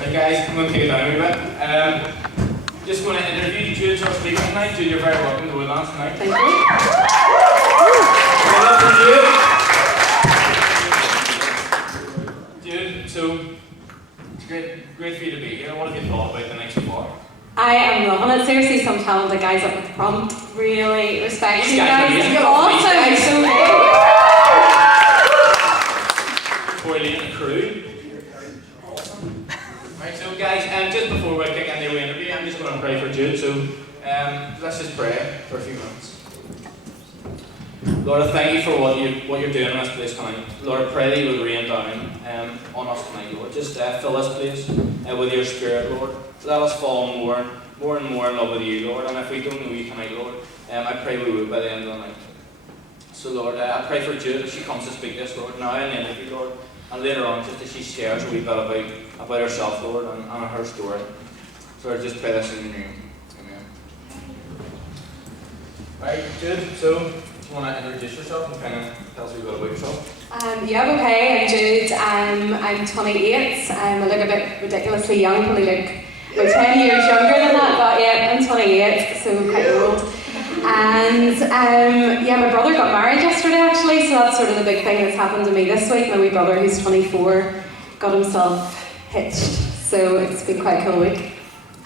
Right guys, I'm going to take it down a wee bit. Just going to interview Jude, our speaker tonight. Jude, you're very welcome to Woodlands tonight. Thank you. Welcome, Jude. Jude, so it's great for you to be here. What have you thought about the night so far? I am loving it. Seriously, some talented guys up at the front. Really respect you guys. guys. You're awesome. So good. Corey and the crew. Right, so guys, just before we kick into the interview, I'm just going to pray for Jude. So let's just pray for a few minutes. Lord, I thank you for what you're doing in this place tonight. Lord, I pray that you would rain down on us tonight, Lord. Just fill this place with your Spirit, Lord. Let us fall more and more in love with you, Lord. And if we don't know you tonight, Lord, I pray we will by the end of the night. So, Lord, I pray for Jude as she comes to speak this, Lord, now in the interview, Lord. And later on, just as she shares a wee bit about herself, Lord, and her story. So I just pray this in your name. Amen. Right, Jude, so do you want to introduce yourself and kind of tell us a wee bit about yourself? Yeah, okay, I'm Jude. I'm 28. I look a bit ridiculously young, probably look about 10 years younger than that, but yeah, I'm 28, so quite old. And yeah, my brother got married yesterday actually, so that's sort of the big thing that's happened to me this week. My wee brother, who's 24, got himself hitched, so it's been quite a cool week.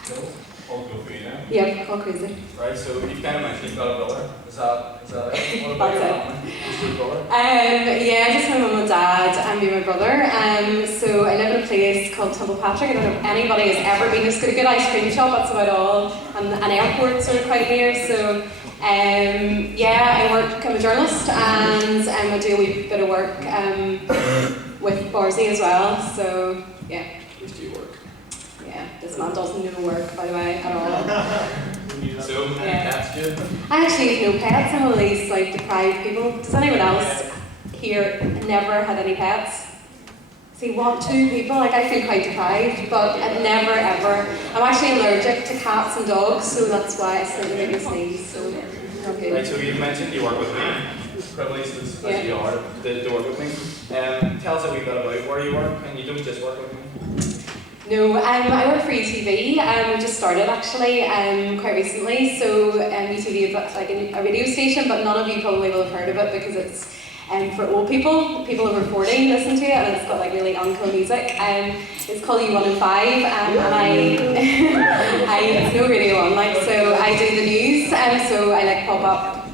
Cool. All good for you now? Yep, all crazy. Right, so you've kind of mentioned you've got a brother. Is that it? What about your family? Who's your brother? Yeah, just my mum and dad and me and my brother. So I live in a place called Patrick. I don't know if anybody has ever been. It's got a good ice cream shop, that's about all. And an airport sort of quite near. So yeah, I work, I'm a journalist and I do a wee bit of work with Bowersy as well. So yeah. Where do you work? Yeah, this man doesn't do work, by the way, at all. So, any pets, Jude? I actually have no pets. I'm one of these like deprived people. Does anyone else here never had any pets? See, 1, 2 people, like I feel quite deprived, but I've never ever. I'm actually allergic to cats and dogs, so that's why I slightly make me sneeze. So, okay. Right, so you've mentioned you work with me. Privileged as you are to work with me. Tell us a wee bit about where you work, and you don't just work with me. No, I work for UTV. We just started actually quite recently. So UTV is like a radio station, but none of you probably will have heard of it because it's for old people. People over 40 listen to it, and it's got like really uncool music. It's called U105, and it's no radio on. Like, so I do the news, so I like pop up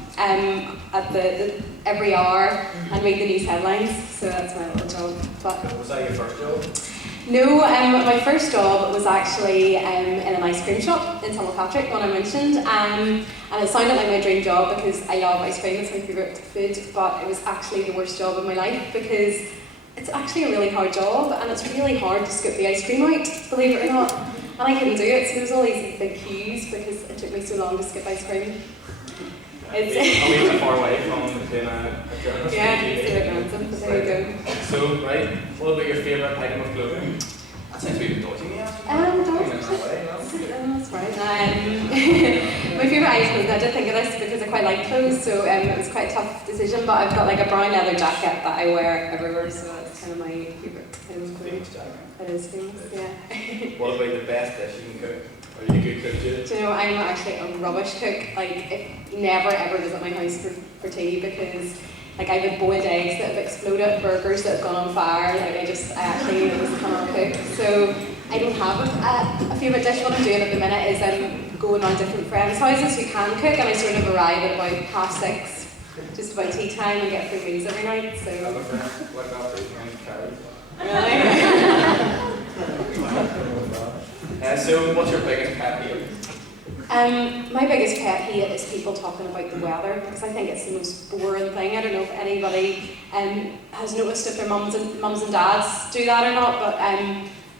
at the every hour and read the news headlines. So that's my little job. But was that your first job? no, my first job was actually in an ice cream shop in Patrick, one I mentioned, and it sounded like my dream job because I love ice cream, it's my favourite food, but it was actually the worst job of my life because it's actually a really hard job and it's really hard to scoop the ice cream out, believe it or not, and I couldn't do it, so there was all these big queues because it took me so long to scoop ice cream. Are we too far away from being a journalist? Yeah, it's a bit ransom, but there you go. So, right, what about your favourite item of clothing? That sounds a bit dodgy, me That's right. My favourite item, I did think of this because I quite like clothes, so it was quite a tough decision, but I've got like a brown leather jacket that I wear everywhere, so it's kind of my favourite item of clothing. It is famous, yeah. What about the best dish you can cook? Are you a good cook, Jude? Do you know, I'm actually a rubbish cook. Like, never ever visit my house for tea because like I've had boiled eggs that have exploded, burgers that have gone on fire, like I actually just cannot cook. So I don't have a favourite dish. What I'm doing at the minute is I'm going on different friends' houses who can cook, and I sort of arrive at about 6:30, just about tea time, and get free meals every night. So. I have a friend like that who's named Carrie. Really? So what's your biggest pet peeve? My biggest pet hate is people talking about the weather because I think it's the most boring thing. I don't know if anybody has noticed if their mums and dads do that or not, but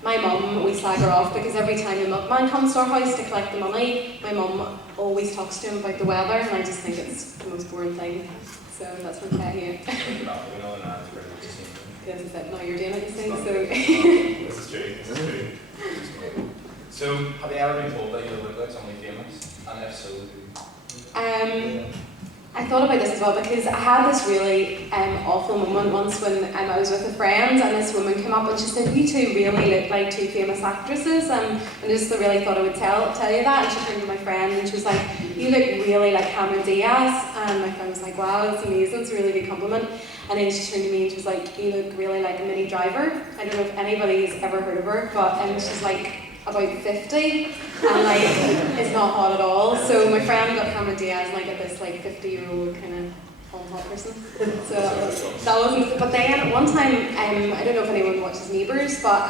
my mum, we slag her off because every time a milkman comes to our house to collect the money, my mum always talks to him about the weather, and I just think it's the most boring thing. So that's my pet hate. Yes, is that now you're doing it, you think? So. This is true. So, have you ever been told that you look like somebody famous? And if so, who? I I thought about this as well because I had this really awful moment once when I was with a friend and this woman came up and she said, "You two really look like two famous actresses," and I just really thought I would tell you that. And she turned to my friend and she was like, "You look really like Cameron Diaz," and my friend was like, "Wow, that's amazing, it's a really big compliment." And then she turned to me and she was like, "You look really like Minnie Driver." I don't know if anybody's ever heard of her, but she's like about 50 and like it's not hot at all. So my friend got Cameron Diaz and I got this like 50-year-old kind of hot person. So that wasn't. But then at one time, I don't know if anyone watches Neighbours, but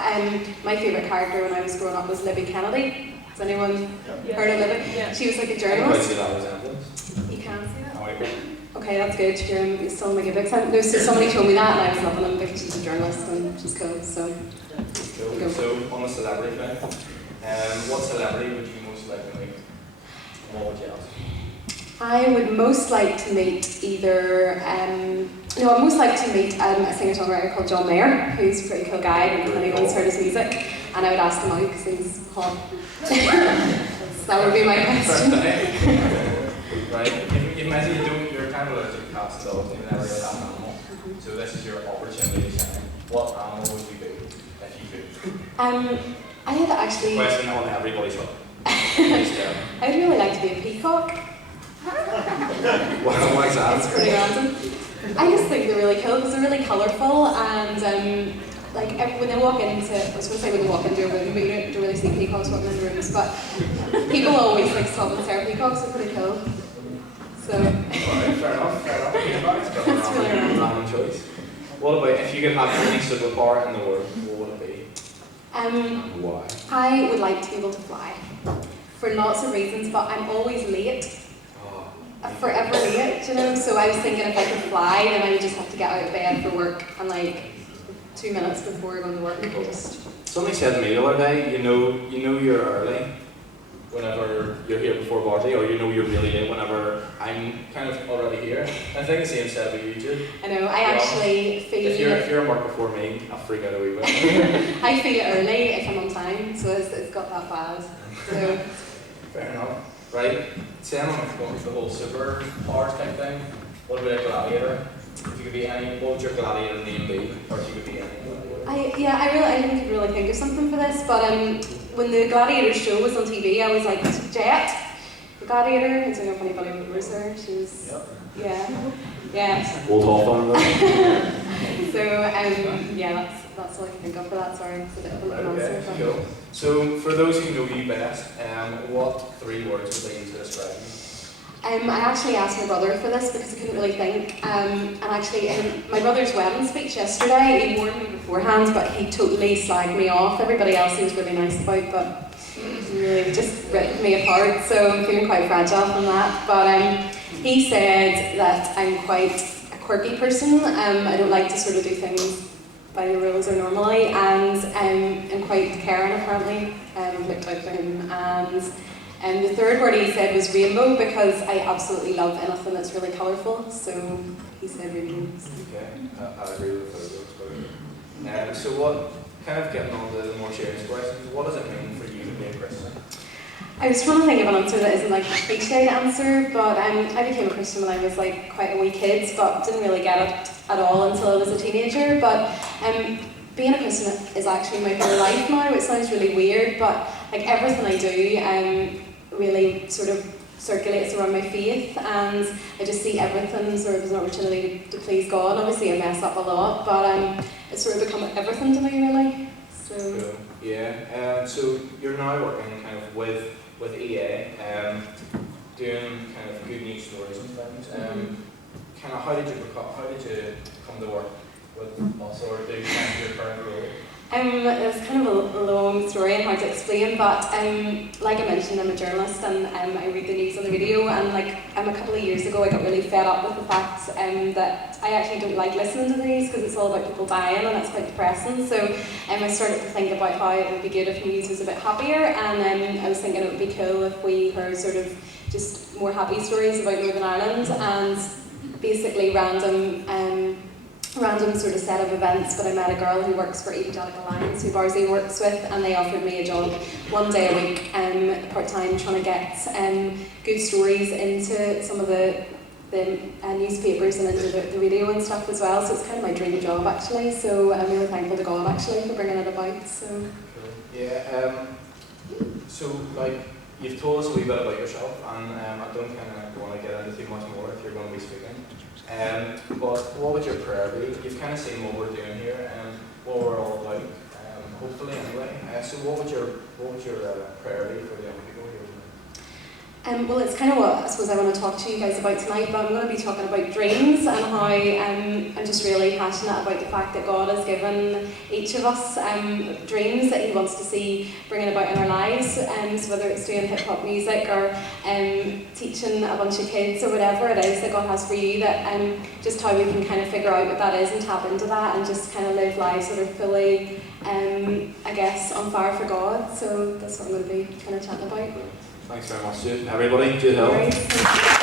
my favourite character when I was growing up was Libby Kennedy. Has anyone heard of Libby? Yeah. She was like a journalist. You can see that. Okay, that's good. You're still in my good books. No, so somebody told me that and I was loving them because she's a journalist and she's cool. So. Cool. So on the celebrity thing, what celebrity would you most like to meet? And what would you ask? I would most like to meet either, I'd most like to meet a singer-songwriter called John Mayer, who's a pretty cool guy, and if anyone's heard his music, and I would ask him out because he's hot. That would be my question. Right, you mentioned you're kind of allergic to cats and dogs, and you never really have an animal, so this is your opportunity to shine. What animal would you be? I had actually. Question on everybody's lip. I'd really like to be a peacock. Why is that? It's pretty random. I just think they're really cool because they're really colourful and like when they walk into, I was going to say when they walk into a room, but you don't really see peacocks walking into rooms, but people always like stop and stare at peacocks. They're pretty cool. So. Alright, fair enough. That's really random choice. What about if you could have any superpower in the world? What would it be? Why? I would like to be able to fly for lots of reasons, but I'm always late. Forever late, you know. So I was thinking if I could fly, then I would just have to get out of bed for work and like 2 minutes before going to work. Somebody said to me the other day, you know you're early whenever you're here before Bowersy, or you know you're really late whenever I'm kind of already here. I think the same said with you, Jude. I know, I actually feel... If you're in work before me, I'll freak out a wee bit. I feel it early if I'm on time, so it's got that bad. So. Fair enough. Right, saying on the whole superpowers type thing, what about a gladiator? If you could be any, what would your gladiator name be? Or if you could be any gladiator? I didn't really think of something for this, but when the Gladiator show was on TV, I was like, Jet, the Gladiator. I don't know if anybody remembers her. She was, yeah. We'll talk on that. So, that's all I can think of for that. Sorry, it's a bit of an answer. Cool. So, for those who know you best, what 3 words would they use to describe you? I actually asked my brother for this because I couldn't really think. And actually, in my brother's wedding speech yesterday, he warned me beforehand, but he totally slagged me off. Everybody else he was really nice about, but he really just ripped me apart. So I'm feeling quite fragile from that. But he said that I'm quite a quirky person. I don't like to sort of do things by the rules or normally, and I'm quite caring apparently. I've looked out for him. And the 3rd word he said was rainbow because I absolutely love anything that's really colourful. So he said rainbows. Okay, I agree with those. So what, kind of getting on to the more serious questions, what does it mean for you to be a Christian? I was trying to think of an answer that isn't like a cliche answer, but I became a Christian when I was like quite a wee kid, but didn't really get it at all until I was a teenager. But being a Christian is actually my whole life now. It sounds really weird, but like everything I do, really sort of circulates around my faith, and I just see everything sort of as an opportunity to please God. Obviously I mess up a lot, but it's sort of become everything to me really. So cool. Yeah. So you're now working kind of with EA, doing kind of good news stories and things. Kind of how did you come to work with us, or do kind of your current role? It's kind of a long story and hard to explain, but like I mentioned, I'm a journalist and I read the news on the radio, and like a couple of years ago I got really fed up with the fact that I actually don't like listening to the news because it's all about people dying and that's quite depressing. So I started to think about how it would be good if news was a bit happier, and I was thinking it would be cool if we heard sort of just more happy stories about Northern Ireland and basically random sort of set of events. But I met a girl who works for Evangelical Alliance, who Bowersy works with, and they offered me a job 1 day a week, part-time, trying to get good stories into some of the the newspapers and into the radio and stuff as well. So it's kind of my dream job actually. So I'm really thankful to God actually for bringing it about. So. Cool. Yeah. So like you've told us a wee bit about yourself, and I don't kind of want to get into too much more if you're going to be speaking. But what would your prayer be? You've kind of seen what we're doing here and what we're all about. Hopefully, anyway. So what would your prayer be for the young people here? Well, it's kind of what I suppose I want to talk to you guys about tonight, but I'm going to be talking about dreams and how I'm just really passionate about the fact that God has given each of us dreams that He wants to see bringing about in our lives. So whether it's doing hip-hop music or teaching a bunch of kids or whatever it is that God has for you, that just how we can kind of figure out what that is and tap into that and just kind of live lives that are fully, I guess, on fire for God. So that's what I'm going to be kind of chatting about. Thanks very much, Jude. Everybody, Jude Hill.